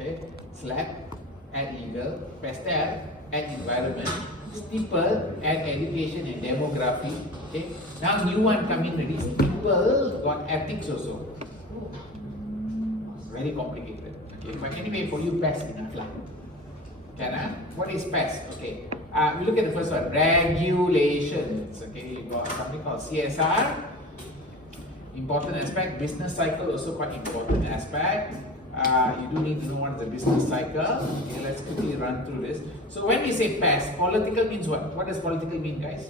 okay, SLAP, add legal, pastel, add environment, steeple, add education and demography. Okay, now new one coming ready. Steeple got ethics also. Very complicated. Okay, but anyway, for you, PES enough lah. Can What is PES? Okay, we look at the first one, regulations. Okay, you got something called CSR. Important aspect. Business cycle also quite important aspect. You do need to know what is the business cycle. Okay, let's quickly run through this. So when we say PES, political means what? What does political mean, guys?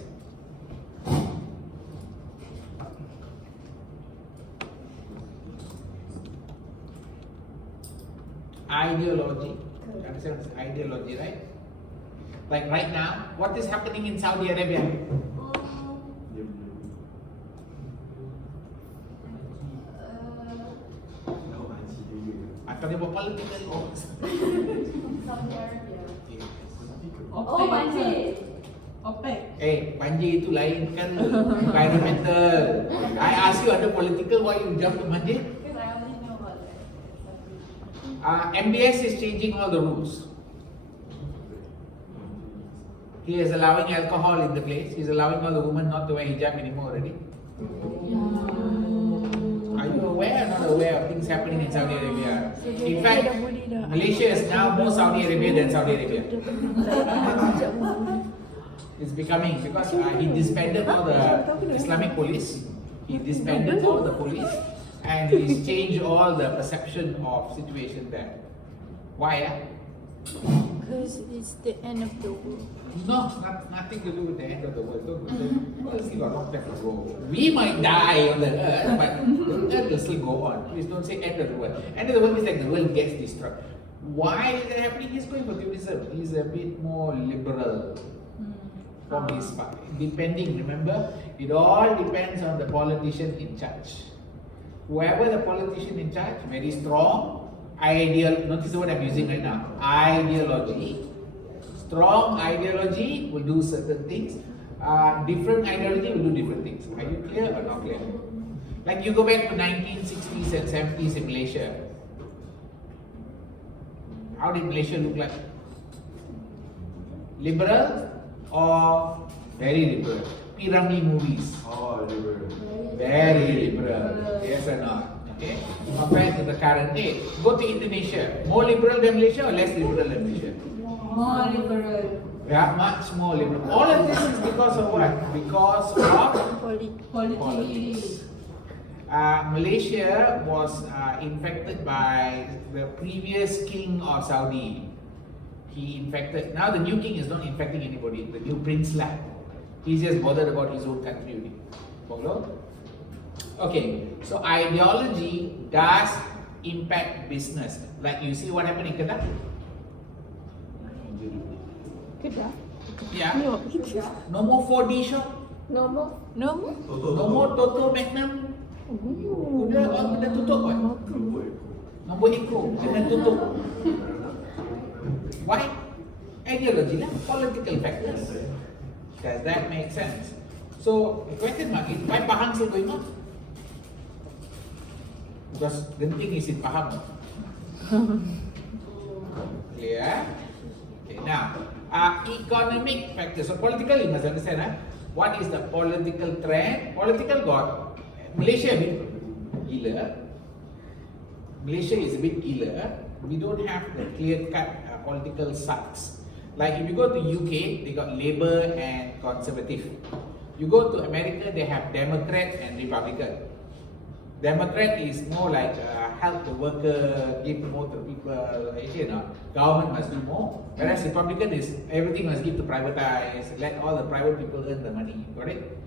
Ideology. You understand what is ideology, right? Like right now, what is happening in Saudi Arabia? Talking about political. Saudi Arabia. Oh, banjir. OPEC. Banjir itu lain kan environmental. I ask you ada political, why you jump to banjir? Because I only know about that. MBS is changing all the rules. He is allowing alcohol in the place. He is allowing all the women not to wear hijab anymore already. Are you aware or not aware of things happening in Saudi Arabia? In fact, Malaysia is now more Saudi Arabia than Saudi Arabia. It's becoming, because he disbanded all the Islamic police, he disbanded all the police, and he's changed all the perception of situation there. Why? Because it's the end of the world. No, nothing to do with the end of the world. Well, still got long time to go. We might die on the earth, but the earth will still go on. Please don't say end of the world. End of the world is like the world gets destroyed. Why is that happening? He's going for tourism. He's a bit more liberal from his part. Depending, remember, it all depends on the politician in charge. Whoever the politician in charge, very strong, notice what I'm using right now, ideology. Strong ideology will do certain things. Different ideology will do different things. Are you clear or not clear? Like you go back to 1960s and 70s in Malaysia. How did Malaysia look like? Liberal or very liberal? Pyramid movies. Oh, liberal. Very liberal. Yes or not? Okay. Compared to the current day. Go to Indonesia. More liberal than Malaysia or less liberal than Malaysia? More liberal. Yeah, much more liberal. All of this is because of what? Because of politics. Malaysia was infected by the previous king of Saudi. He infected. Now the new king is not infecting anybody. The new prince lah. He's just bothered about his own country only. Follow? Okay. So ideology does impact business. Like you see what happened in Kedah. Kedah? Yeah. No more 4D shop. No more? No more? No more Toto Magnum. Udah tutup kan? Nombor ekor kena tutup. Why? Ideology lah, political factors. Does that make sense? So the question mark is, why Pahang still going on? Because Genting is in Pahang. Clear? Okay, now economic factors. So political, you must understand what is the political trend? Political got Malaysia a bit gila. Malaysia is a bit gila. We don't have the clear-cut political sides. Like if you go to UK, they got Labour and Conservative. You go to America, they have Democrat and Republican. Democrat is more like help the worker, give more to people. Actually, government must do more. Whereas Republican is everything must give to privatize, let all the private people earn the money. Got it?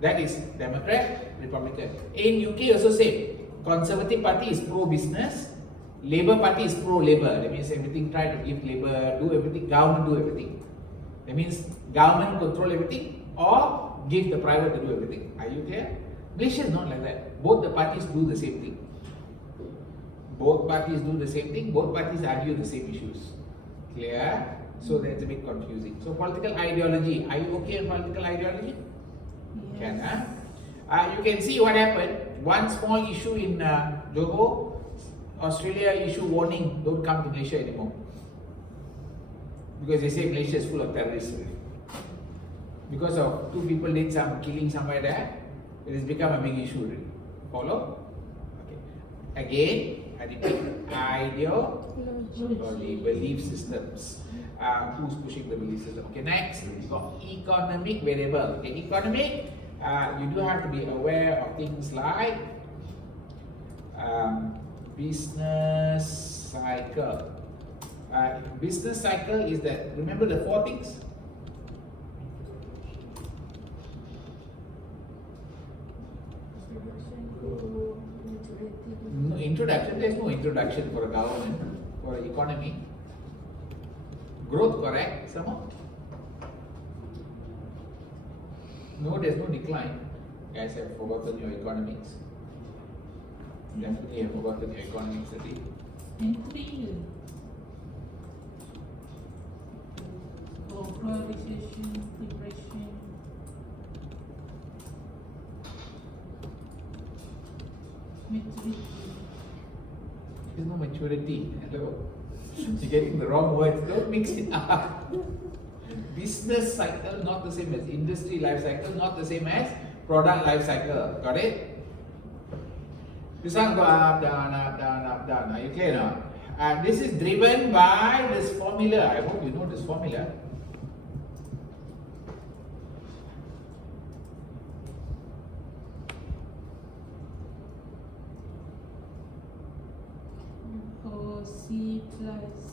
That is Democrat, Republican. In UK also same. Conservative Party is pro-business. Labour Party is pro-labor. That means everything try to give labor, do everything, government do everything. That means government control everything or give the private to do everything. Are you clear? Malaysia is not like that. Both the parties do the same thing. Both parties do the same thing. Both parties argue the same issues. Clear? So that's a bit confusing. So political ideology. Are you okay with political ideology? Yes. Can, you can see what happened. One small issue in Johor, Australia issue warning, don't come to Malaysia anymore. Because they say Malaysia is full of terrorists. Because of two people did some killing somewhere there, it has become a big issue already. Follow? Okay. Again, I repeat, ideology, belief systems. Who's pushing the belief system? Okay, next, we got economic variable. Okay, economic, you do have to be aware of things like business cycle. Business cycle is that, remember the four things? No introduction, there is no introduction for a government, for an economy. Growth, correct, somehow? No, there is no decline. Guys have forgotten your economics. Definitely have forgotten your economics already. Entry. Globalization, depression. Maturity. There's no maturity. Hello. You're getting the wrong words. Don't mix it up. Business cycle not the same as industry life cycle, not the same as product life cycle. Got it? This one go up, down, up, down, up, down. Are you clear now? This is driven by this formula. I hope you know this formula. Or C plus.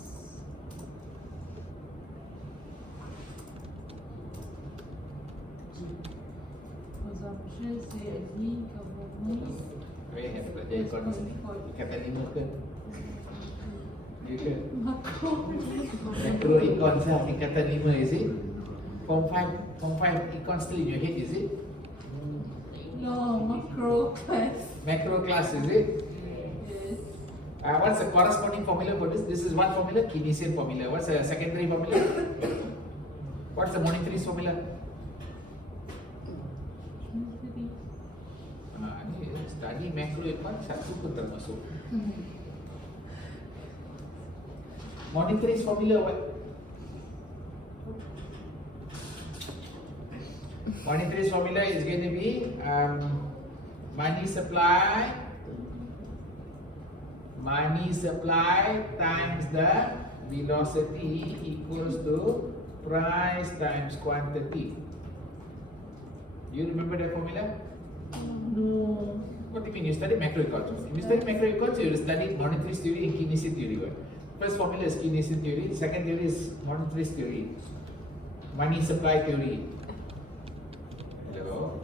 Consumption, saving, government. Saya yang belajar ekonomi ni. Kata 5 ke? Ya ke? Macro econ sah tingkatan 5, is it? Form 5 econ still in your head, is it? No, macro class. Macro class, is it? Yes. What's the corresponding formula for this? This is one formula, Keynesian formula. What's the secondary formula? What's the monetarist formula? Ni study macro econ satu pun termasuk. Monetarist formula what? Monetarist formula is going to be money supply times the velocity equals to price times quantity. You remember that formula? No. What do you mean? You studied macroeconomics. If you study macroeconomics, you will study monetarist theory and Keynesian theory. Right? First formula is Keynesian theory. Second theory is monetarist theory. Money supply theory. Hello.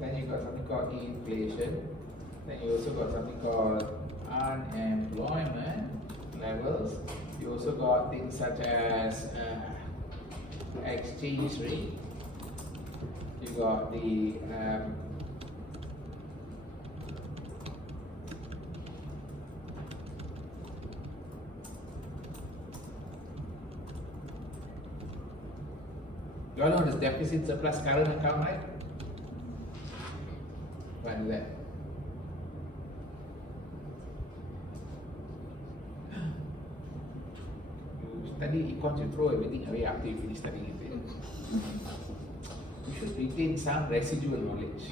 Then you got something called inflation. Then you also got something called unemployment levels. You also got things such as exchange rate. You got the you all know this deficit surplus current account, right? What is that? You study econs, you throw everything away after you finish studying it. You should retain some residual knowledge.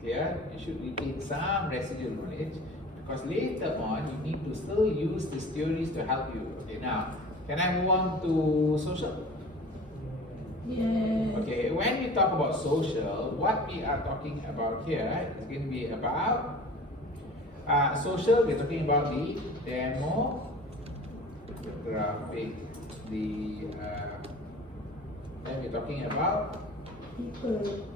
Clear? You should retain some residual knowledge because later on you need to still use these theories to help you. Okay, now can I move on to social? Yeah. Okay, when we talk about social, what we are talking about here is going to be about social. We're talking about the demographic, then we're talking about People.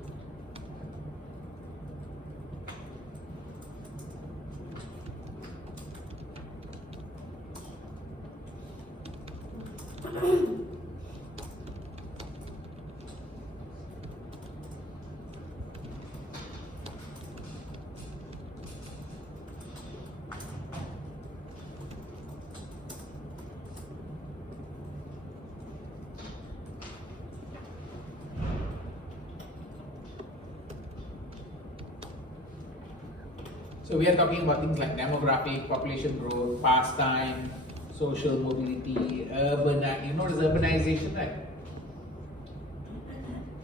So we are talking about things like demographic, population growth, pastime, social mobility, you know what is urbanization, right?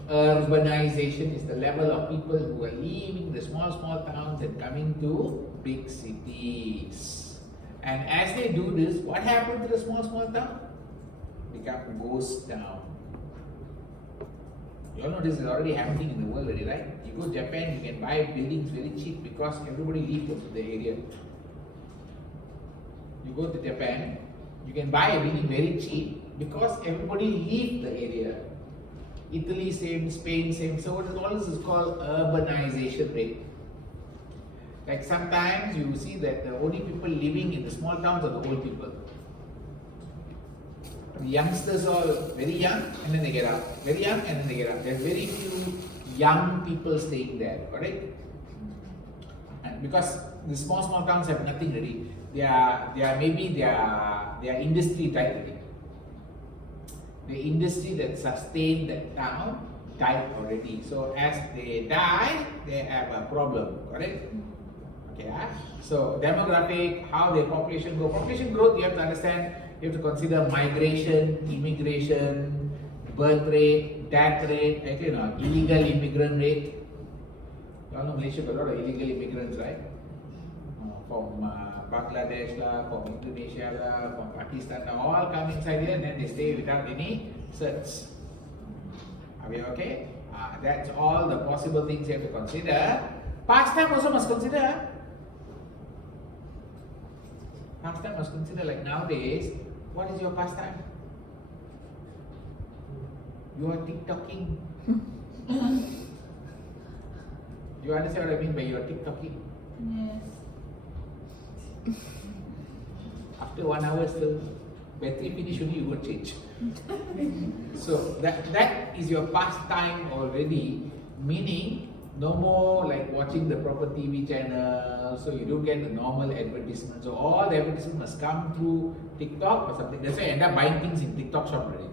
Urbanization is the level of people who are leaving the small towns and coming to big cities. And as they do this, what happens to the small town? Become ghost town. You all know this is already happening in the world already, right? You go to Japan, you can buy buildings very cheap because everybody lives in the area. You go to Japan, you can buy a building very cheap because everybody lives the area. Italy same, Spain same. So what is all this is called urbanization rate. Like sometimes you see that the only people living in the small towns are the old people. The youngsters are very young and then they get out. Very young and then they get out. There's very few young people staying there, correct? And because the small towns have nothing ready. They are maybe their industry died already. The industry that sustained that town died already. So as they die, they have a problem, correct? Okay, so demographic, how the population grow. Population growth, you have to understand, you have to consider migration, immigration, birth rate, death rate, actually no, illegal immigrant rate. You all know Malaysia got a lot of illegal immigrants, right? From Bangladesh, from Indonesia, from Pakistan, all come inside here and then they stay without any certs. Are we okay? That's all the possible things you have to consider. Pastime also must consider. Pastime must consider, like nowadays, what is your pastime? You are TikToking. You understand what I mean by you are TikToking? Yes. After 1 hour still, battery finish only you go change. So that is your pastime already, meaning no more like watching the proper TV channel, so you don't get the normal advertisements. So all the advertisements must come through TikTok or something. That's why I end up buying things in TikTok shop already.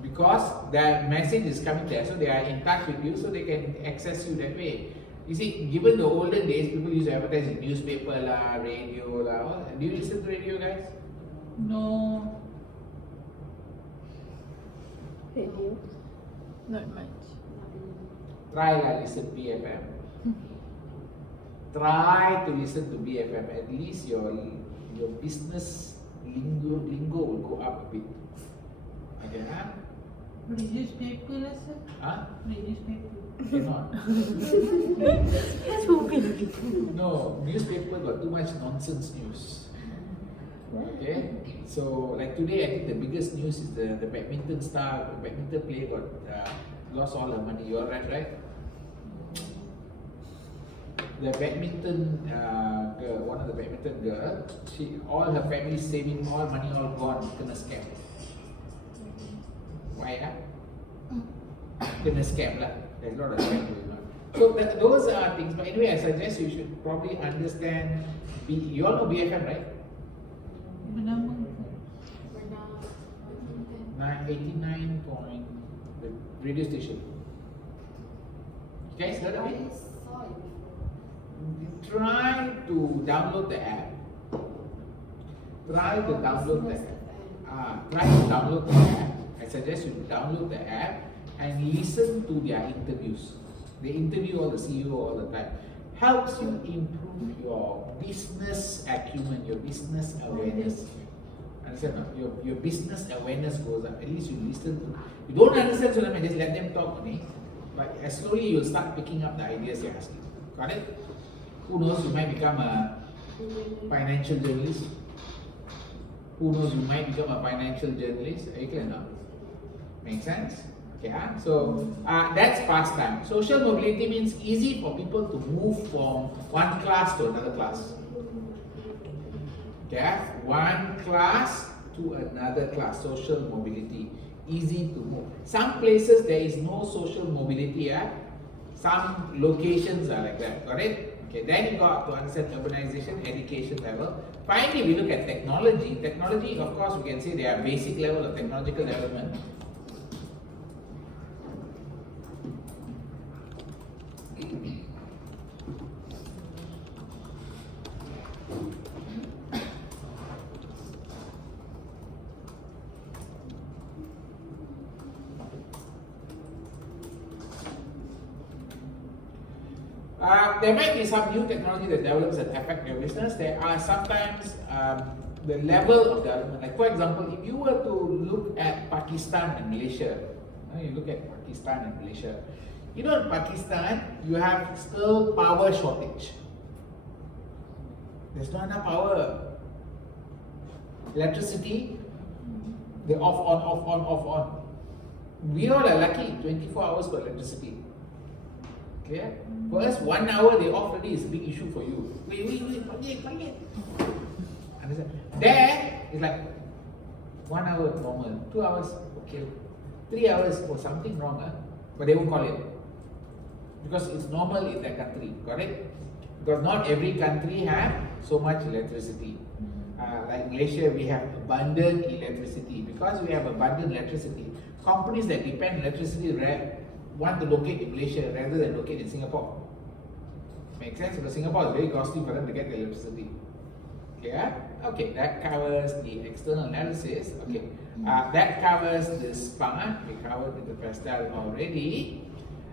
Because the message is coming there, so they are in touch with you, so they can access you that way. You see, given the olden days, people used to advertise in newspaper, radio. Do you listen to radio, guys? No. Radio? Not much. Try to listen to BFM. Try to listen to BFM. At least your business lingo will go up a bit. Okay, huh? Read newspaper lah, sir. Huh? Read newspaper. Cannot. No, newspaper got too much nonsense news. Okay, so like today, I think the biggest news is the badminton star, the badminton player got lost all her money. You all right? The badminton girl, one of the badminton girl, all her family saving, all money all gone, kena scam. Why? Kena scam lah. There's a lot of scam going on. So those are things. But anyway, I suggest you should probably understand. You all know BFM, right? Bernama. 89 point, the radio station. You guys heard of it? Try to download the app. Try to download the app. I suggest you download the app and listen to their interviews. They interview all the CEO all the time. Helps you improve your business acumen, your business awareness. Understand? Your business awareness goes up. At least you listen to. You don't understand, so just let them talk only. But slowly you'll start picking up the ideas you're asking. Got it? Who knows? You might become a financial journalist. Who knows? You might become a financial journalist. Are you clear now? Make sense? Okay, so that's pastime. Social mobility means easy for people to move from one class to another class. Okay, one class to another class. Social mobility, easy to move. Some places there is no social mobility. Some locations are like that. Got it? Okay, then you got to understand urbanization, education level. Finally, we look at technology. Technology, of course, we can say they are basic level of technological development. There might be some new technology that develops that affect your business. There are sometimes the level of development. Like for example, if you were to look at Pakistan and Malaysia, you look at Pakistan and Malaysia. You know, in Pakistan, you have still power shortage. There's not enough power. Electricity, they off, on. We all are lucky, 24 hours for electricity. Clear? For us, 1 hour they off already is a big issue for you. Wait, forget. Understand? There, it's like 1 hour normal, 2 hours, okay. 3 hours for something wrong, but they won't call it. Because it's normal in that country, correct? Because not every country have so much electricity. Like Malaysia, we have abundant electricity. Because we have abundant electricity, companies that depend on electricity want to locate in Malaysia rather than locate in Singapore. Make sense? Because Singapore is very costly for them to get the electricity. Yeah? Okay, that covers the external analysis. Okay, that covers this part. We covered with the pastel already.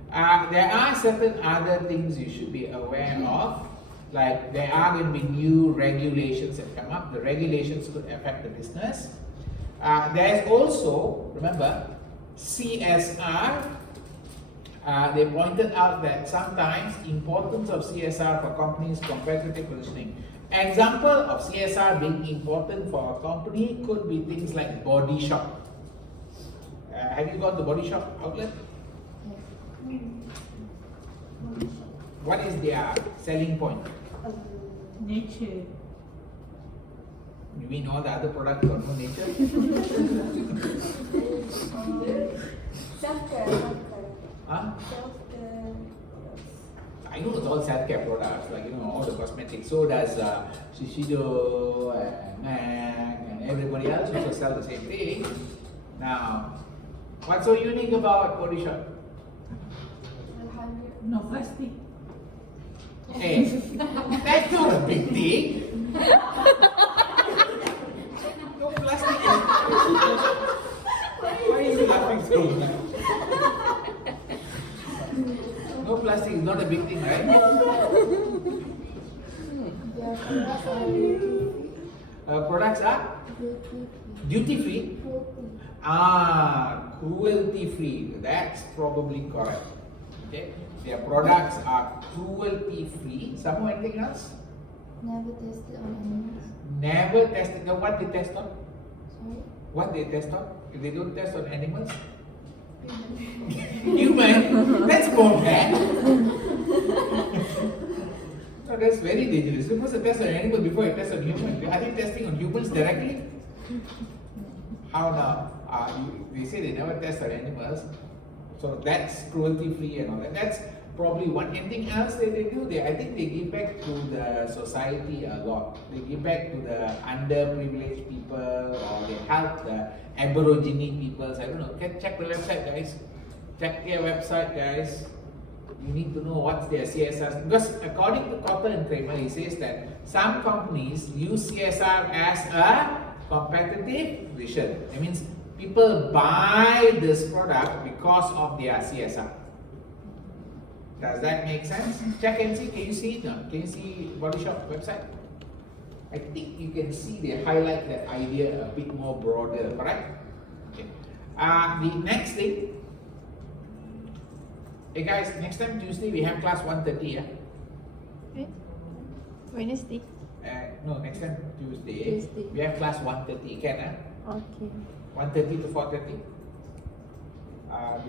There are certain other things you should be aware of. Like there are going to be new regulations that come up. The regulations could affect the business. There's also, remember, CSR. They pointed out that sometimes importance of CSR for companies' competitive positioning. Example of CSR being important for a company could be things like body shop. Have you got the body shop outlet? What is their selling point? Nature. You mean all the other products got no nature? Self-care. Huh? Self-care. I know it's all self-care products, like all the cosmetics. So does Shiseido and MAC and everybody else also sell the same thing. Now, what's so unique about Body Shop? No plastic. Hey, that's not a big thing. No plastic. Why is he laughing so much? No plastic is not a big thing, right? Products are duty free. Cruelty free. That's probably correct. Okay, their products are cruelty free. Some more anything else? Never tested on animals. Never tested. Now what they test on? Sorry? What they test on? If they don't test on animals? Human. That's more bad. No, that's very dangerous. You're supposed to test on animals before you test on humans. Are they testing on humans directly? How now? They say they never test on animals. So that's cruelty free and all that. That's probably one. Anything else that they do? I think they give back to the society a lot. They give back to the underprivileged people, or they help the Aborigine peoples. I don't know. Check the website, guys. Check their website, guys. You need to know what's their CSR. Because according to Cotter and Kramer, he says that some companies use CSR as a competitive vision. That means people buy this product because of their CSR. Does that make sense? Check and see. Can you see it now? Can you see Body Shop website? I think you can see they highlight that idea a bit more broader, correct? Okay. The next thing. Hey guys, next time Tuesday we have class 1:30, yeah? Wednesday. No, next time Tuesday. We have class 1:30, can Okay. 1:30 to 4:30.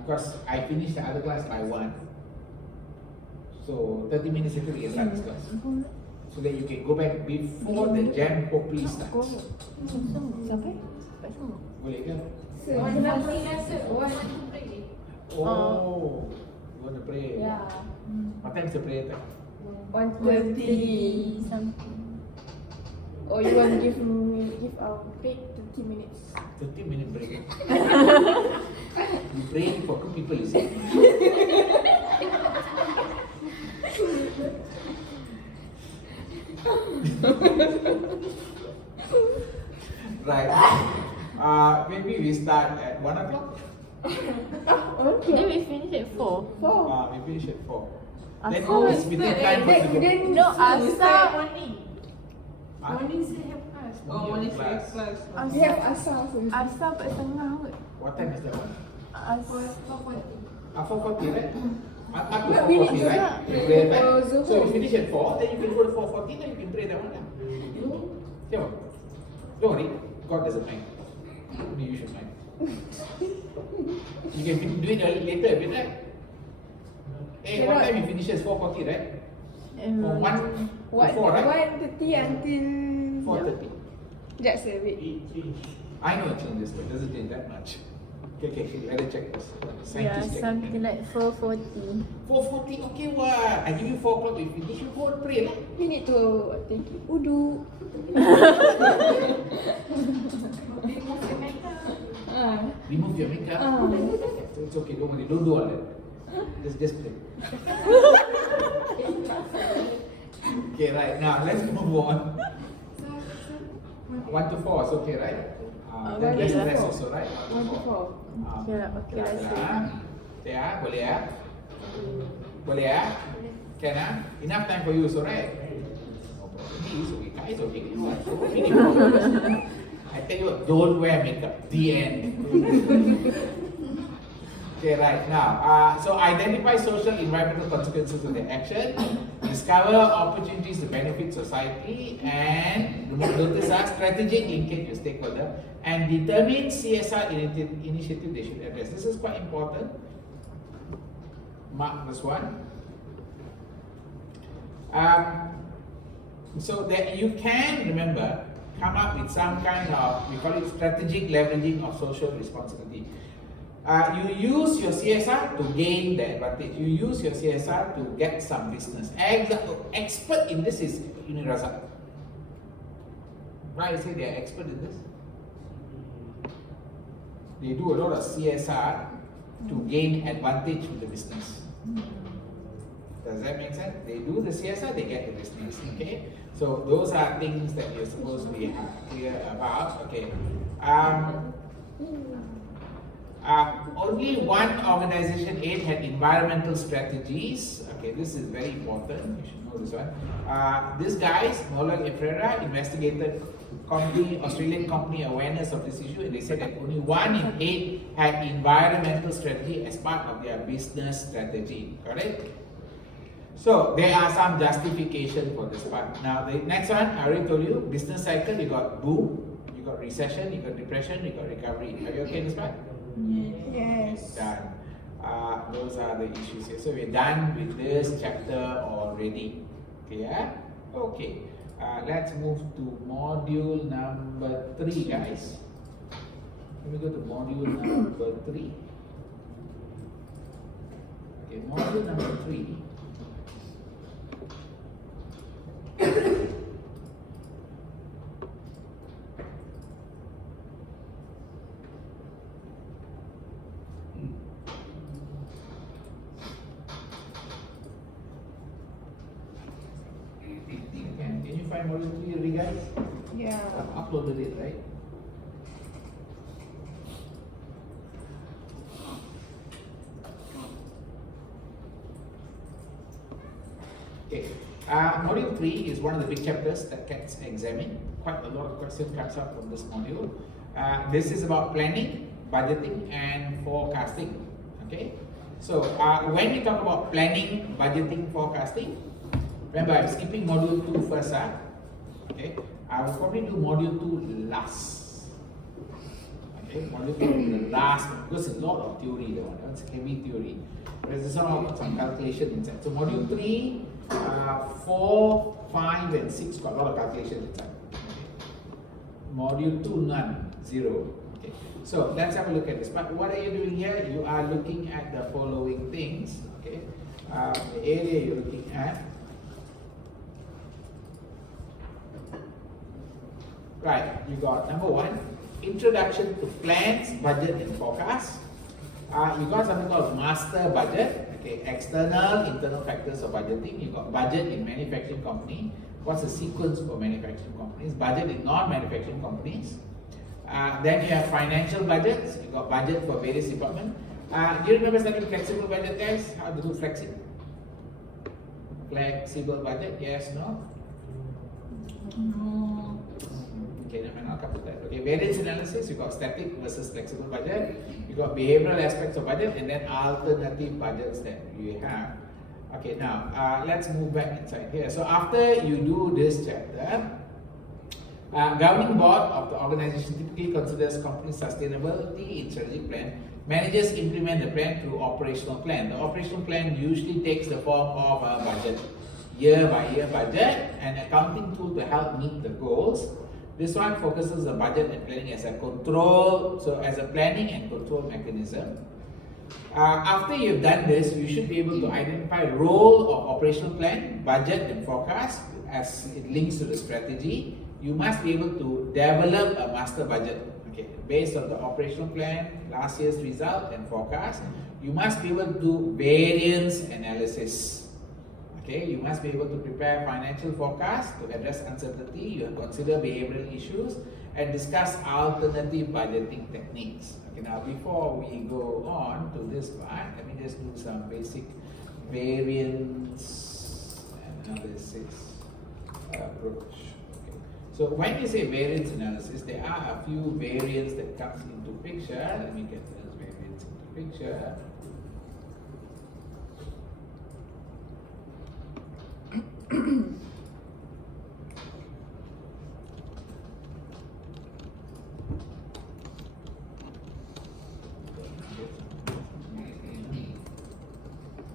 Because I finished the other class by 1. So 30 minutes later we can start this class. So that you can go back before the jam hopefully starts. Sampai? Boleh ke? One break. Oh, you want to pray? Yeah. What time is the prayer time? 1:30 something. Or you want to give our break 30 minutes? 30-minute break. You praying for 2 people, you see? Right. Maybe we start at 1 o'clock. Then we finish at 4. We finish at 4. Then Asal always within time for you to go. No, asal. Morning still have class. Morning class. We have asal also. Asal 4:30 kot. What time is that one? 4:40. 4:40, right? Up to But we need 4:40, to right? start You pray, right? for So Zuhur. you finish at 4, then you can go to 4:40, then you can pray that one. Yeah. Don't worry, God doesn't mind. Only you should mind. You can do it later a bit, right? Hey, what time you finish at 4:40, right? From 1 to 4, right? 1:30 until 4:30. just a bit. I know it changes, but it doesn't change that much. Okay, let us check this. Yeah, Scientist check. something like 4:40. 4:40, okay, what? I give you 4 o'clock, you finish, you go and pray, lah. We need to take wudu. Remove your makeup. So it's okay, don't worry, don't do all that. Just pray. Okay, right, now let's move on. 1 to 4 is okay, right? Then let's rest also, right? 1 to 4. Okay lah, okay lah. Ya, boleh ya? Boleh ya? Can ah? Enough time for you also, right? Ini is okay, Kak is okay. Ini problem. I tell you, don't wear makeup. The end. Okay, right now. So identify social environmental consequences of the action, discover opportunities to benefit society, and notice our strategic linkage with stakeholder, and determine CSR initiative they should address. This is quite important. Mark this one. So that you can remember, come up with some kind of, we call it strategic leveraging of social responsibility. You use your CSR to gain the advantage. You use your CSR to get some business. Expert in this is Unirazak. Right? I say they are expert in this. They do a lot of CSR to gain advantage with the business. Does that make sense? They do the CSR, they get the business. Okay. So those are things that you're supposed to be clear about. Okay. Only one organization, 8, had environmental strategies. Okay, this is very important. You should know this one. These guys, Nolan Efrera, investigated Australian company awareness of this issue, and they said that only 1 in 8 had environmental strategy as part of their business strategy. Correct? So there are some justification for this part. Now the next one, I already told you, business cycle. You got boom, you got recession, you got depression, you got recovery. Are you okay in this part? Yes. Done. Those are the issues here. So we're done with this chapter already. Clear? Okay. Let's move to module number 3, guys. Let me go to module number 3. Okay, module number 3. Can you find module 3 already, guys? Yeah. I've uploaded it, right? Okay. Module 3 is one of the big chapters that gets examined. Quite a lot of questions comes up from this module. This is about planning, budgeting, and forecasting. Okay. So when we talk about planning, budgeting, forecasting, remember I'm skipping module 2 first. Okay. I will probably do module 2 last. Okay. Module 2 the last one, because it's a lot of theory. That's heavy theory. There's some calculation inside. So module 3. 4, 5 and 6 got a lot of calculations inside. Okay. Module 2, none, 0. Okay. So let's have a look at this. But what are you doing here? You are looking at the following things. Okay. The area you're looking at. Right, you got number 1, introduction to plans, budget and forecast. You got something called master budget. Okay, external, internal factors of budgeting. You got budget in manufacturing company. What's the sequence for manufacturing companies? Budget in non-manufacturing companies. Then you have financial budgets. You got budget for various departments. Do you remember studying flexible budget, guys? How to do flexi? Flexible budget, yes, no? No. Okay, no, I'll come to that. Okay, variance analysis, you got static versus flexible budget, you got behavioral aspects of budget, and then alternative budgets that you have. Okay, now let's move back inside here. So after you do this chapter, governing board of the organization typically considers company sustainability in strategic plan. Managers implement the plan through operational plan. The operational plan usually takes the form of a budget, year by year budget, and accounting tool to help meet the goals. This one focuses the budget and planning as a control, so as a planning and control mechanism. After you've done this, you should be able to identify role of operational plan, budget and forecast as it links to the strategy. You must be able to develop a master budget, okay, based on the operational plan, last year's result and forecast. You must be able to do variance analysis. Okay, you must be able to prepare financial forecast to address uncertainty. You consider behavioral issues and discuss alternative budgeting techniques. Okay, now before we go on to this part, let me just do some basic variance analysis approach. Okay. So when you say variance analysis, there are a few variants that comes into picture. Let me get those variants into picture.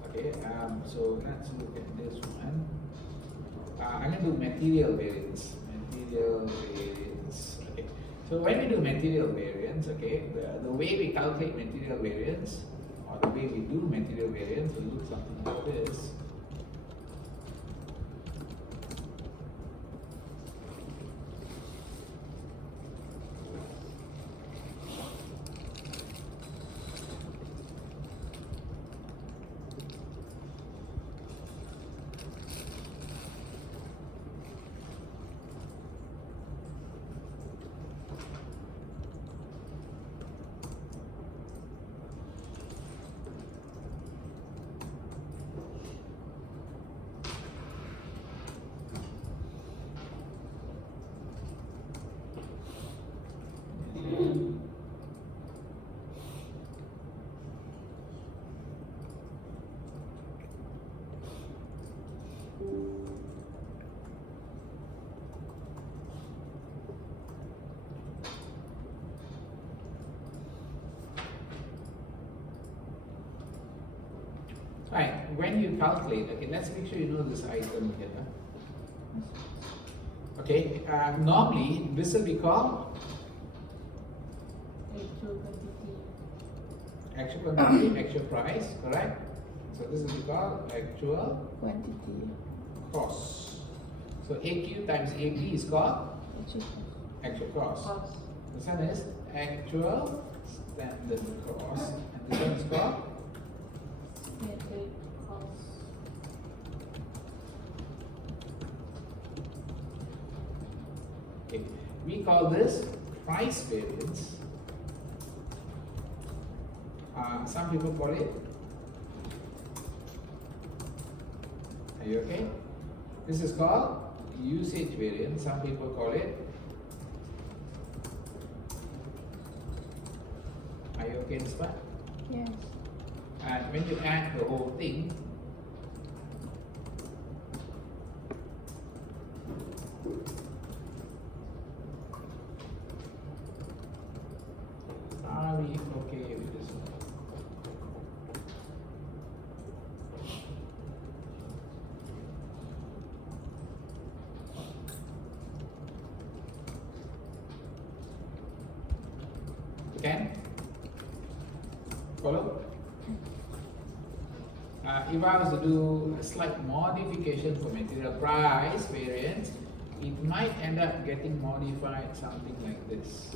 Okay, so let's look at this one. I'm going to do material variance. Material variance. Okay. So when we do material variance, okay, the way we calculate material variance, or the way we do material variance, will look something like this. Right, when you calculate, okay, let's make sure you know this item here. Okay, normally this will be called actual quantity, actual price, correct? So this will be called actual Quantity. cost. So AQ times AB is called actual cost. This one is actual standard cost, and this one is called okay. We call this price variance. Some people call it. Are you okay? This is called usage variance. Some people call it. Are you okay in this part? Yes. And when you add the whole thing, are we okay with this one? Okay? Follow? If I was to do a slight modification for material price variance, it might end up getting modified something like this.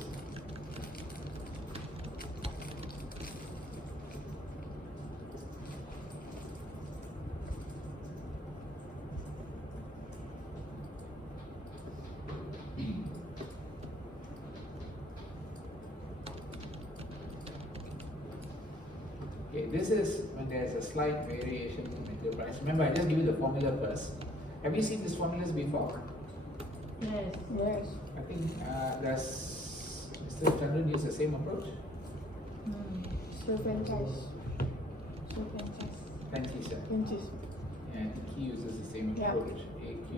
Okay, this is when there's a slight variation in material price. Remember, I just give you the formula first. Have you seen these formulas before? Yes. Yes. I think does Mr. Chandran use the same approach? Mm. So franchise. So franchise. Fancy, sir. Franchise. And he uses the same Yeah. approach. AQ,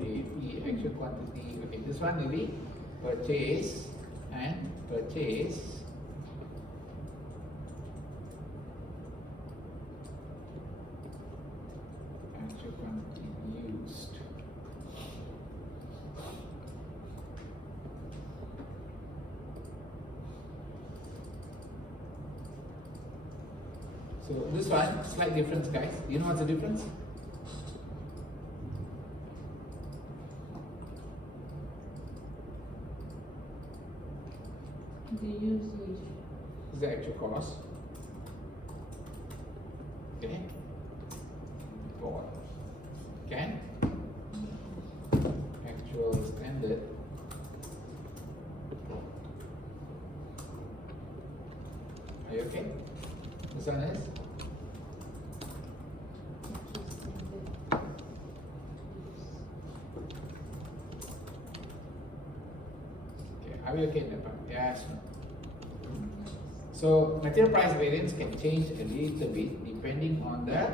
AP, actual quantity. Okay, this one will be purchase and purchase. Actual quantity used. So this one, slight difference, guys. You know what's the difference? The usage. This is the actual cost. Okay. Bought. Okay. Actual standard. Are you okay? This one is? Okay, are we okay in that part? Yes. No. So material price variance can change a little bit depending on the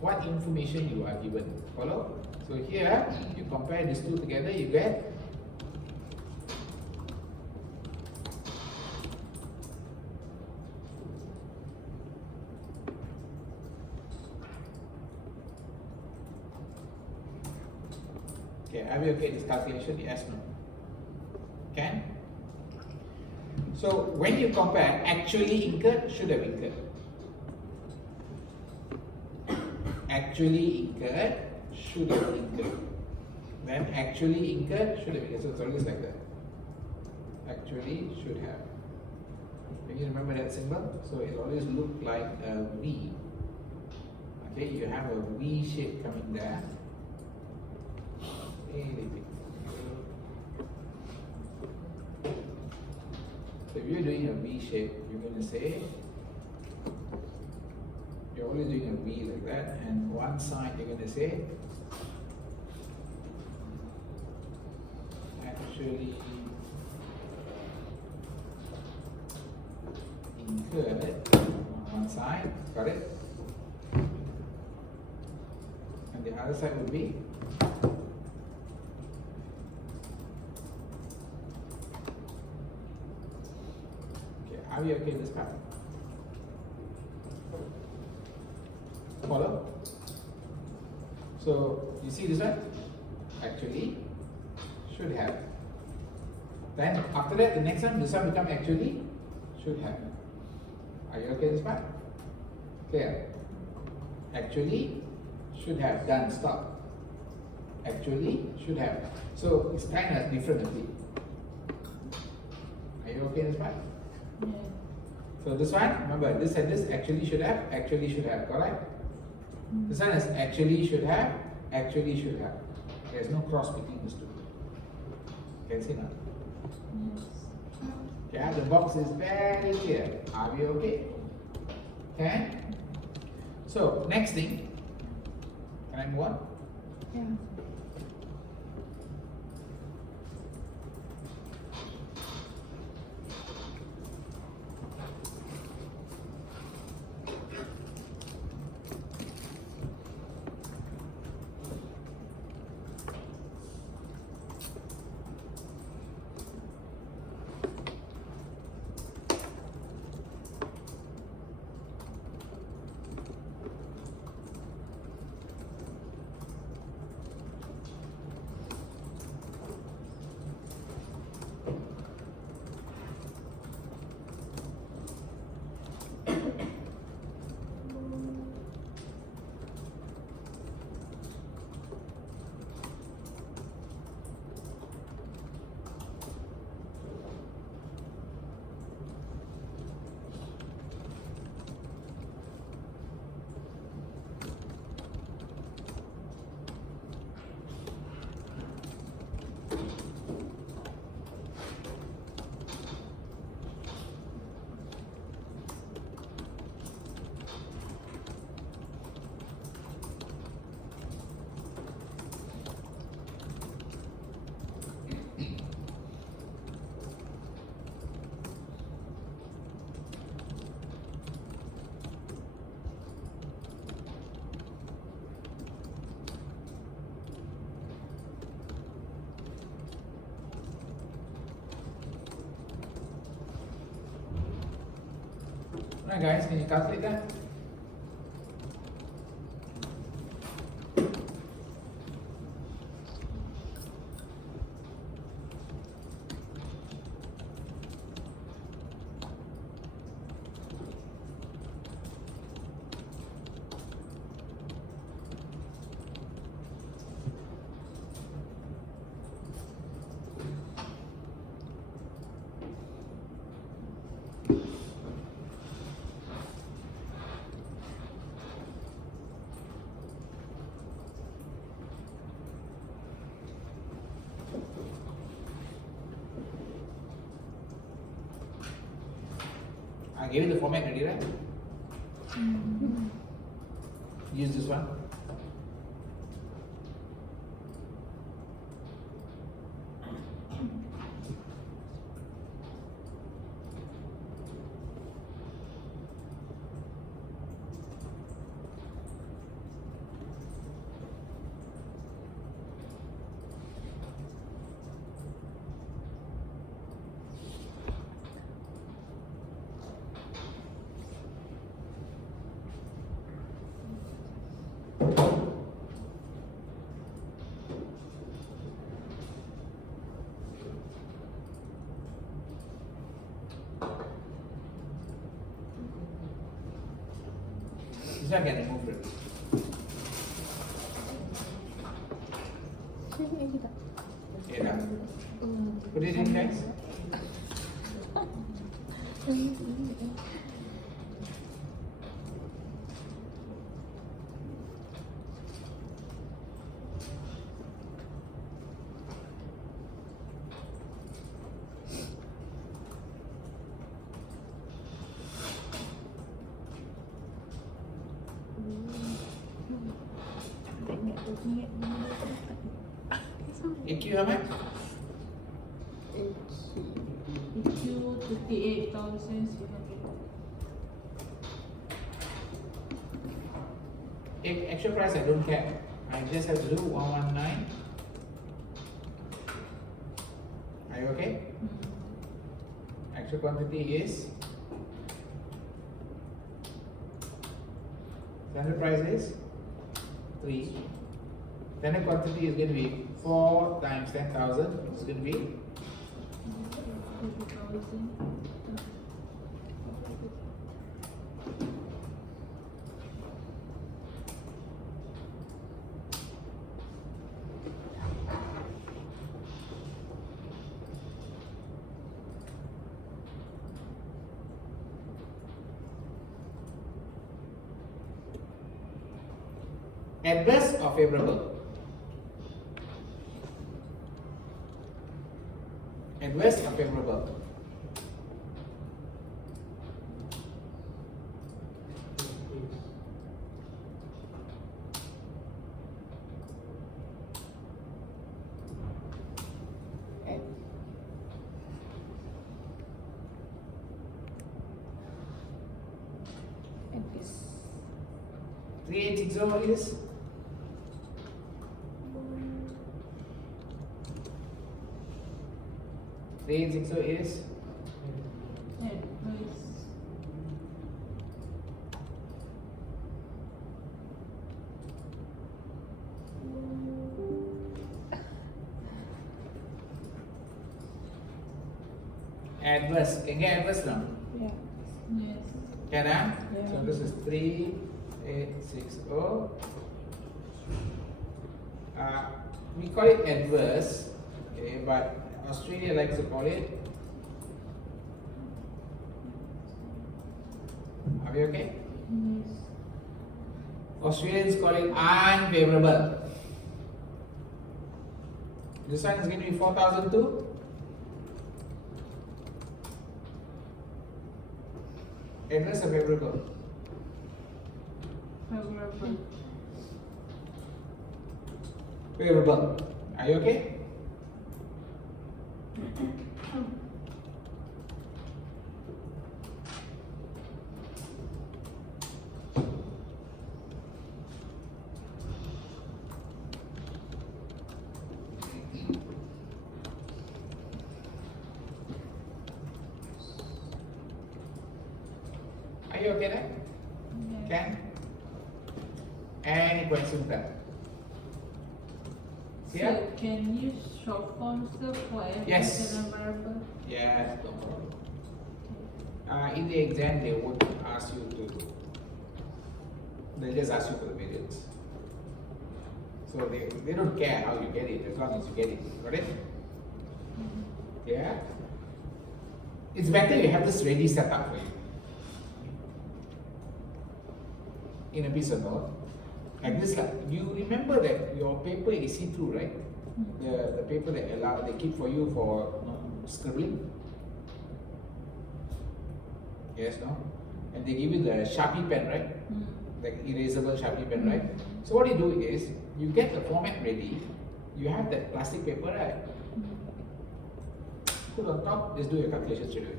what information you are given. Follow? So here you compare these two together, you get okay, are we okay this calculation? Yes, no. Can? So when you compare actually incurred, should have incurred. Actually incurred, should have incurred. Then actually incurred, should have incurred. So it's always like that. Actually should have. Can you remember that symbol? So it always look like a V. Okay, you have a V shape coming there. So if you're doing a V shape, you're going to say, you're always doing a V like that, and one side you're going to say, actually incurred on one side, got it? And the other side would be are we okay with this part? Follow? So, you see this one? Actually, should have. Then, after that, the next one, this one become actually, should have. Are you okay with this part? Clear? Actually, should have. Done, stop. Actually, should have. So, it's kind of different a bit. Are you okay with this part? Yeah. So this one, remember this and this actually should have, correct? This one is actually should have. There's no cross between these two. Can you see now? Yes. Okay, the box is very clear. Are we okay? Okay? So next thing, can I move on? Yeah. Alright guys, can you calculate that? I gave you the format already, right? Use this one. This one can remove it. Okay, now. Put it in, guys. EQ how much? EQ 38,700. Actual price I don't care. I just have to do 119. Are you okay? Actual quantity is standard price is 3. Standard quantity is going to be 4 times 10,000. It's going to be 30,000. adverse or favorable? Adverse or favorable? Adverse. 3860 is 3860 is Adverse. adverse. Can get adverse now? Yeah. Yes. Can I? Yeah. So this is 3860. We call it adverse, okay, but Australia likes to call it. Are we okay? Yes. Australians call it unfavorable. This one is going to be 4002. Adverse or favorable? Favorable. Favorable. Are you okay? Are you you okay there? Can? Any questions there? Yeah? So can you short form stuff for every Yes. variable? Yes, no problem. In the exam, they won't ask you to, they'll just ask you for the variance. So they don't care how you get it, as long as you get it, got it? Yeah? It's better you have this ready set up for you. In a piece of note. Like this, like, you remember that your paper is see-through, right? The paper that they keep for you for scribbling. Yes, no? And they give you the Sharpie pen, right? Like erasable Sharpie pen, right? So what you do is, you get the format ready, you have that plastic paper, right? Put on top, just do your calculation straight away.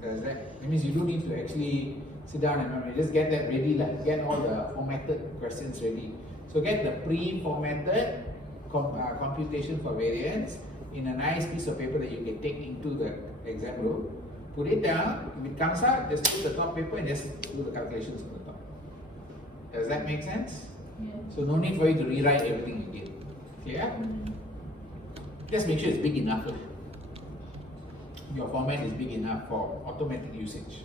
Does that? That means you don't need to actually sit down and remember, just get that ready, like get all the formatted questions ready. So get the pre-formatted computation for variance in a nice piece of paper that you can take into the exam room. Put it down, if it comes out, just put the top paper and just do the calculations on the top. Does that make sense? Yeah. So no need for you to rewrite everything again. Yeah? Just make sure it's big enough. Your format is big enough for automatic usage.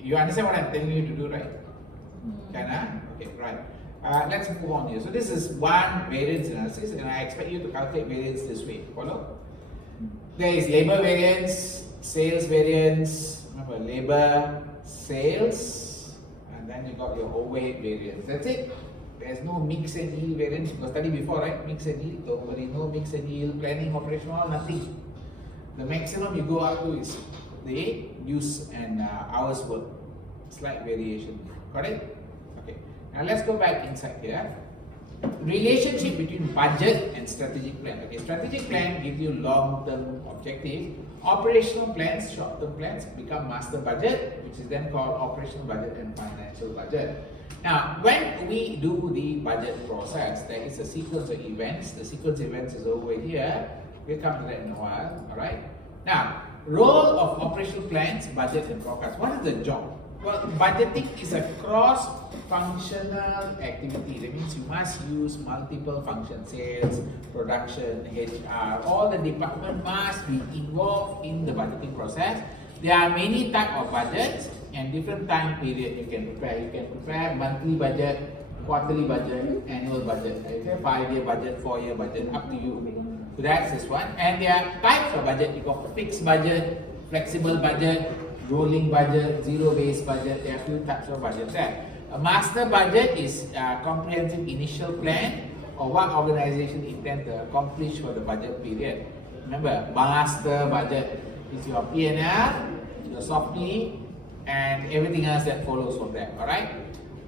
You understand what I'm telling you to do, right? Can Okay, right. Let's move on here. So this is one variance analysis, and I expect you to calculate variance this way. Follow? There is labor variance, sales variance. Remember, labor, sales, and then you got your overhead variance. That's it. There's no mix and yield variance. You studied before, right? Mix and yield. Don't worry, no mix and yield, planning, operational, nothing. The maximum you go up to is the use and hours work. Slight variation. Got it? Okay. Now let's go back inside here. Relationship between budget and strategic plan. Okay, strategic plan gives you long-term objectives. Operational plans, short-term plans, become master budget, which is then called operational budget and financial budget. Now, when we do the budget process, there is a sequence of events. The sequence of events is over here. We'll come to that in a while. All right. Now, role of operational plans, budget, and forecast. What is the job? Well, budgeting is a cross-functional activity. That means you must use multiple functions: sales, production, HR. All the departments must be involved in the budgeting process. There are many types of budgets and different time period you can prepare. You can prepare monthly budget, quarterly budget, annual budget. Okay, 5-year budget, 4-year budget, up to you. So that's this one. And there are types of budget. You got fixed budget, flexible budget, rolling budget, zero-based budget. There are a few types of budget there. A master budget is a comprehensive initial plan or what organization intend to accomplish for the budget period. Remember, master budget is your P&L, your SOFNI, and everything else that follows from that. Alright?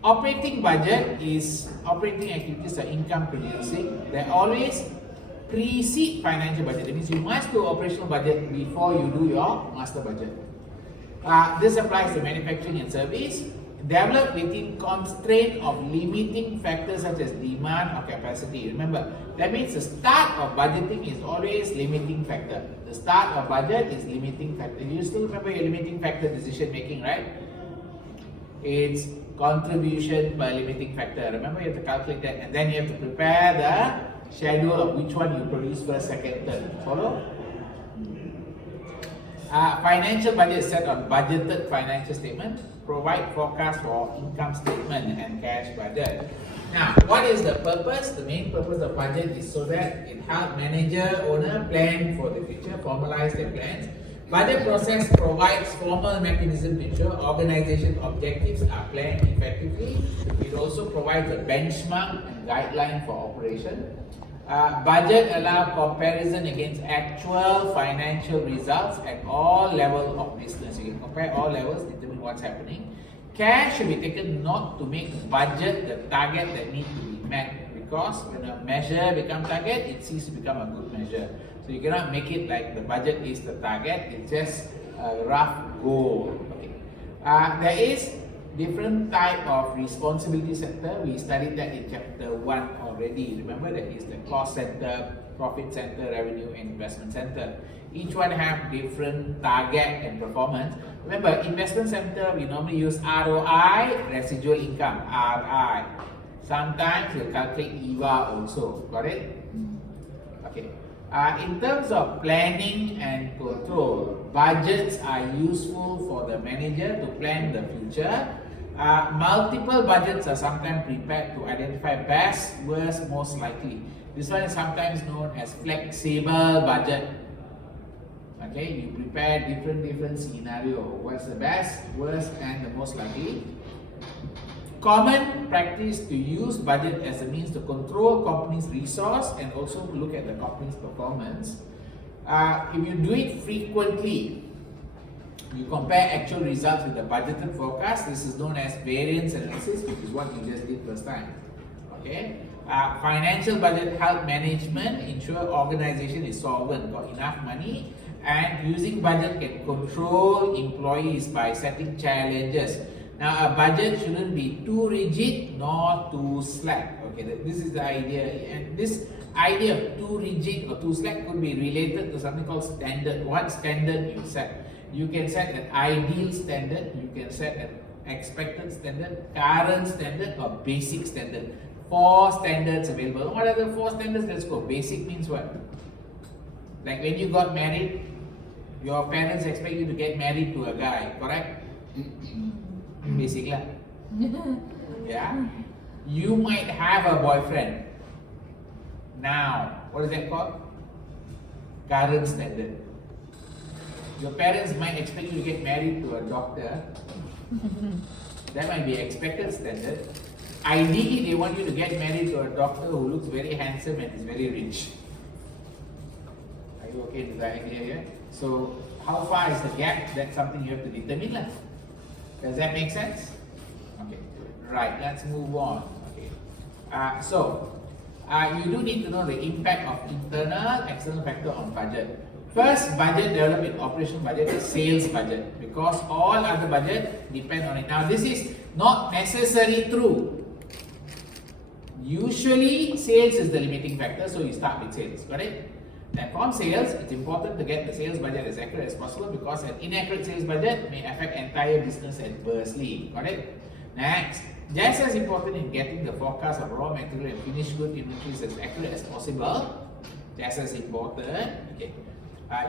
Operating budget is operating activities are income producing. They always precede financial budget. That means you must do operational budget before you do your master budget. This applies to manufacturing and service. Developed within constraint of limiting factors such as demand or capacity. Remember, that means the start of budgeting is always limiting factor. The start of budget is limiting factor. You still remember your limiting factor decision making, right? It's contribution by limiting factor. Remember, you have to calculate that, and then you have to prepare the schedule of which one you produce first, second, third. Follow? Financial budget is set on budgeted financial statement, provide forecast for income statement and cash budget. Now, what is the purpose? The main purpose of budget is so that it helps manager, owner plan for the future, formalize their plans. Budget process provides formal mechanism to ensure organization objectives are planned effectively. It also provides a benchmark and guideline for operation. Budget allows comparison against actual financial results at all levels of business. You can compare all levels, determine what's happening. Cash should be taken not to make budget the target that needs to be met, because when a measure becomes target, it ceases to become a good measure. So you cannot make it like the budget is the target, it's just a rough goal. Okay. different type of responsibility center. We studied that in chapter 1 already. Remember that is the cost center, profit center, revenue and investment center. Each one have different target and performance. Remember, investment center, we normally use ROI, residual income, RI. Sometimes we'll calculate EVA also. Got it? Okay. In terms of planning and control, budgets are useful for the manager to plan the future. Multiple budgets are sometimes prepared to identify best, worst, most likely. This one is sometimes known as flexible budget. Okay, you prepare different scenario. What's the best, worst, and the most likely? Common practice to use budget as a means to control company's resource and also to look at the company's performance. If you do it frequently, you compare actual results with the budgeted forecast. This is known as variance analysis, which is what you just did first time. Okay. Financial budget help management ensure organization is solvent, got enough money, and using budget can control employees by setting challenges. Now, a budget shouldn't be too rigid nor too slack. Okay, this is the idea, and this idea of too rigid or too slack could be related to something called standard. What standard you set? You can set an ideal standard, you can set an expected standard, current standard, or basic standard. 4 standards available. What are the 4 standards? Let's go. Basic means what? Like when you got married, your parents expect you to get married to a guy, correct? Basic lah. Yeah. You might have a boyfriend. Now, what is that called? Current standard. Your parents might expect you to get married to a doctor. That might be expected standard. Ideally, they want you to get married to a doctor who looks very handsome and is very rich. Are you okay with the idea here? So, how far is the gap? That's something you have to determine lah. Does that make sense? Okay. Right, let's move on. Okay. You do need to know the impact of internal, external factor on budget. First budget developed in operational budget is sales budget, because all other budget depend on it. Now this is not necessarily true. Usually sales is the limiting factor, so you start with sales, got it? And from sales, it's important to get the sales budget as accurate as possible, because an inaccurate sales budget may affect entire business adversely, got it? Next, just as important in getting the forecast of raw material and finished good inventories as accurate as possible, just as important, okay,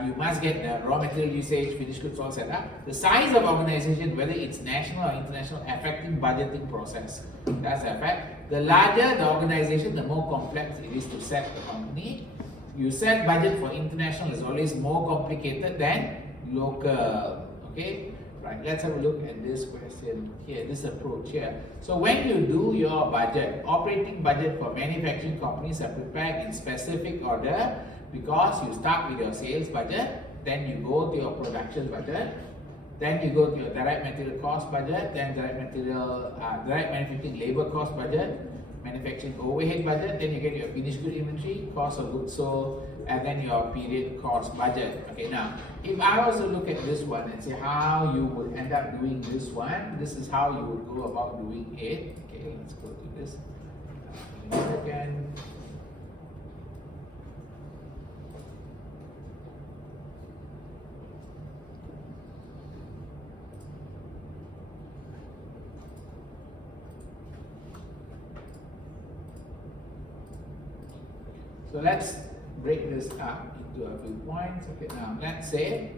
you must get the raw material usage, finished goods all set up. The size of organization, whether it's national or international, affecting budgeting process. That's the fact. The larger the organization, the more complex it is to set the company. You set budget for international is always more complicated than local. Okay, right? Let's have a look at this question here, this approach here. So when you do your budget, operating budget for manufacturing companies are prepared in specific order, because you start with your sales budget, then you go to your production budget, then you go to your direct material cost budget, then direct manufacturing labor cost budget, manufacturing overhead budget, then you get your finished good inventory, cost of goods sold, and then your period cost budget. Okay, now, if I was to look at this one and say how you would end up doing this one, this is how you would go about doing it. Okay, let's go to this. Give me a second. So let's break this up into a few points. Okay, now let's say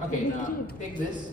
Okay, now take this.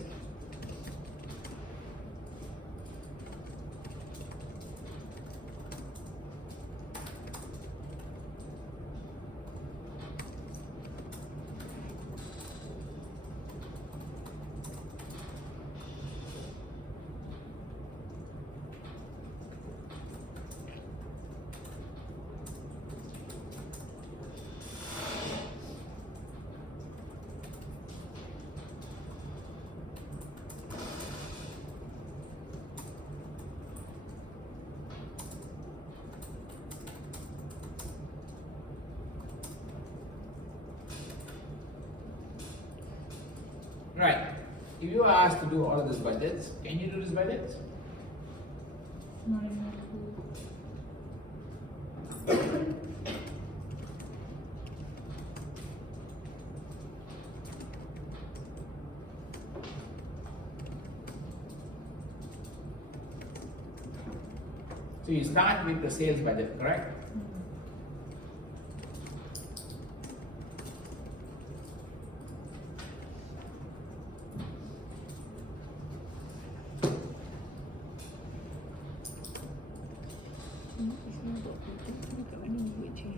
Right. If you are asked to do all of these budgets, can you do these budgets? Not enough. So you start with the sales budget, correct? Kat mana ni buat je?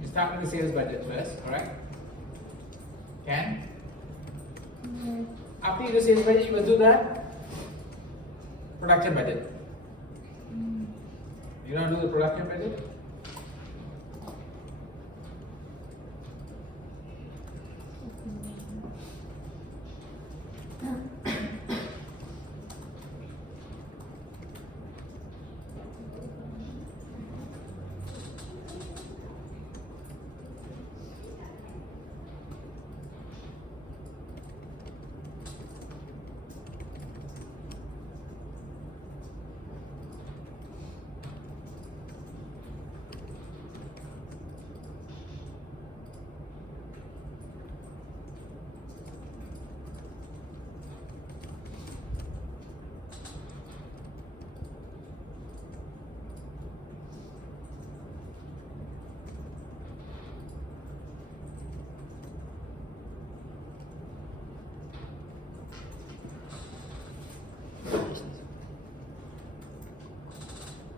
You start with the sales budget first, alright? Can? After you do sales budget, you will do the production budget. You don't do the production budget?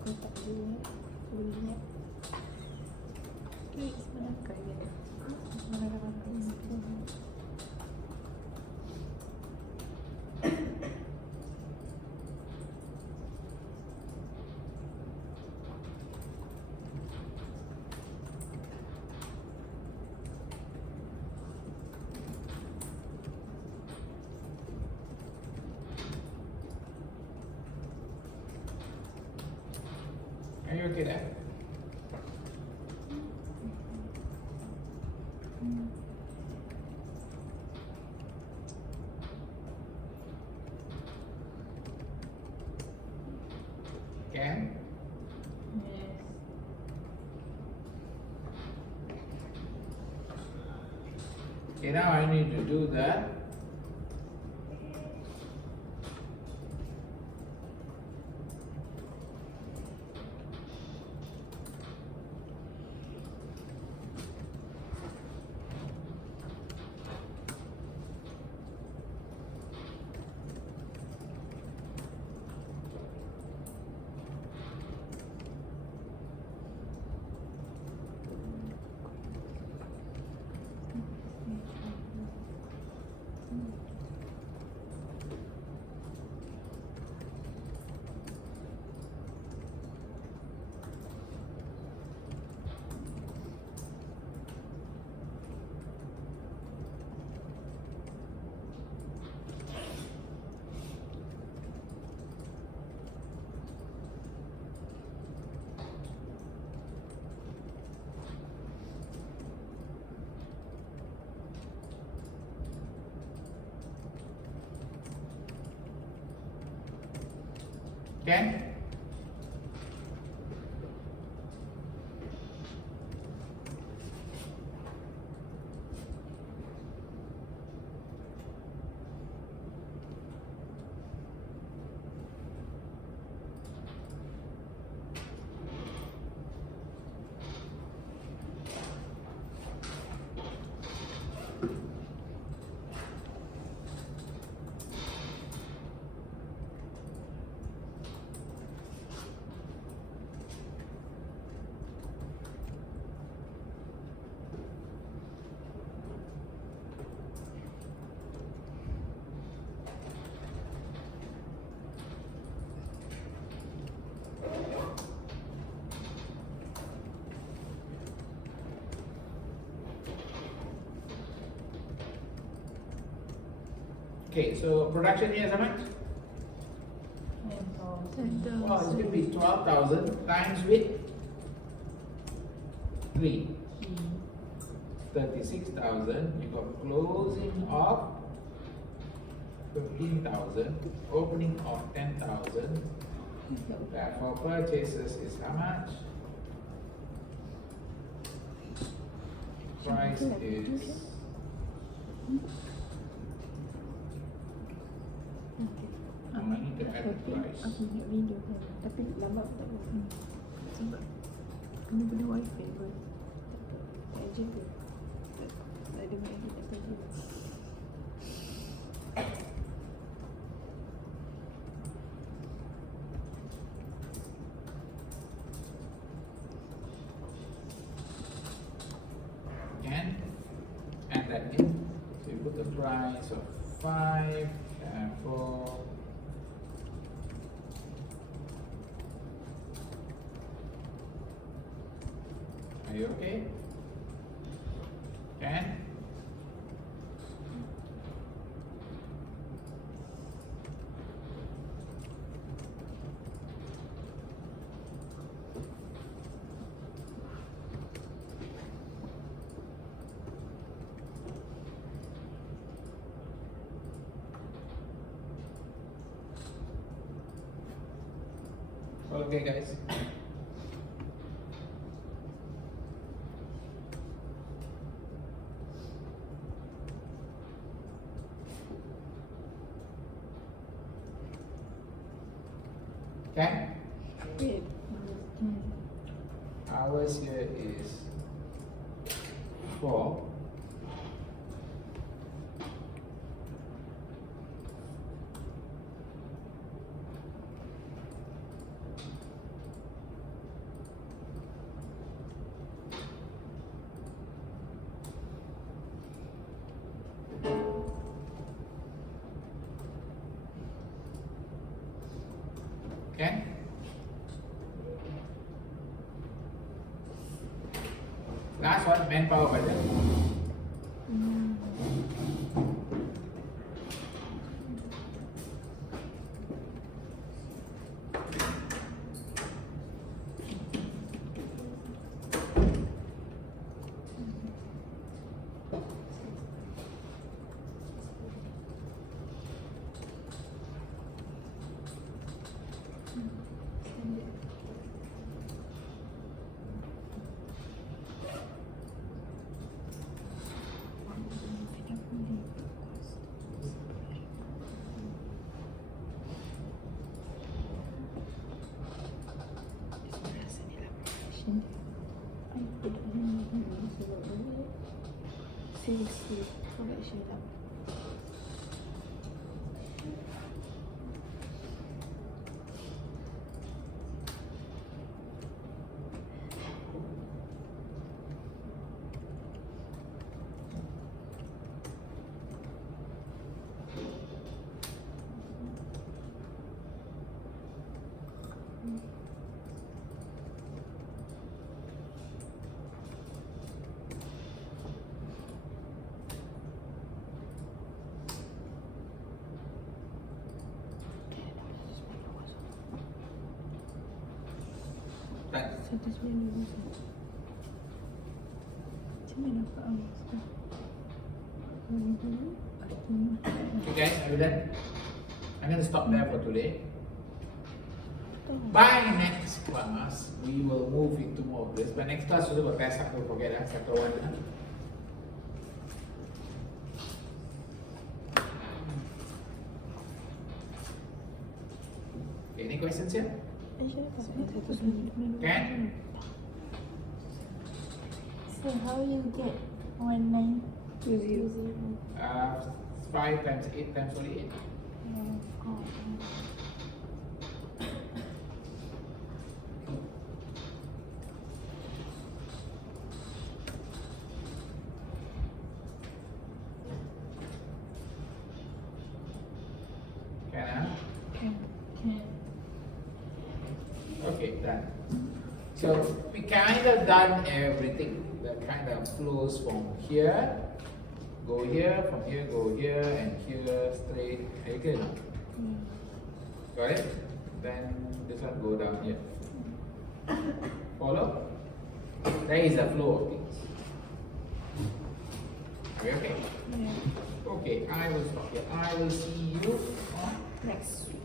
Kau tak boleh. Boleh. Ni sebenarnya kaya. Mana-mana kaya. Are you okay there? Can? Yes. Okay, now I need to do the Can? Okay, so production here is how much? 10,000. Well, it's going to be 12,000 times with 3. 36,000. You got closing of 15,000, opening of 10,000. Therefore, purchases is how much? Price is I need to add the price. Aku nak video kan. Tapi lambat tak boleh. Sebab kena guna wifi pun. Tak je ke? Tak ada main edit apa je. And add that in. So you put the price of 5 and 4. Are you okay? Can? Okay, guys. Okay? Wait. Ours here is 4. Okay? Last one, manpower budget. Seriously, collection lah. Satu sembilan dua satu. Macam mana dapat awak? Okay guys, are you done? I'm going to stop there for today. By next class, we will move into more of this. But next class, we'll do a test. Don't forget that. Chapter 1. Okay, any questions here? Can? So how you get 1920? 5 times 8 times 48. Can. Okay, done. So we kind of done everything. That kind of flows from here, go here, from here, go here, and here straight. Okay, now. Got it? Then this one go down here. Follow? There is a flow of things. Okay? Yeah. Okay, I will stop here. I will see you on Next week.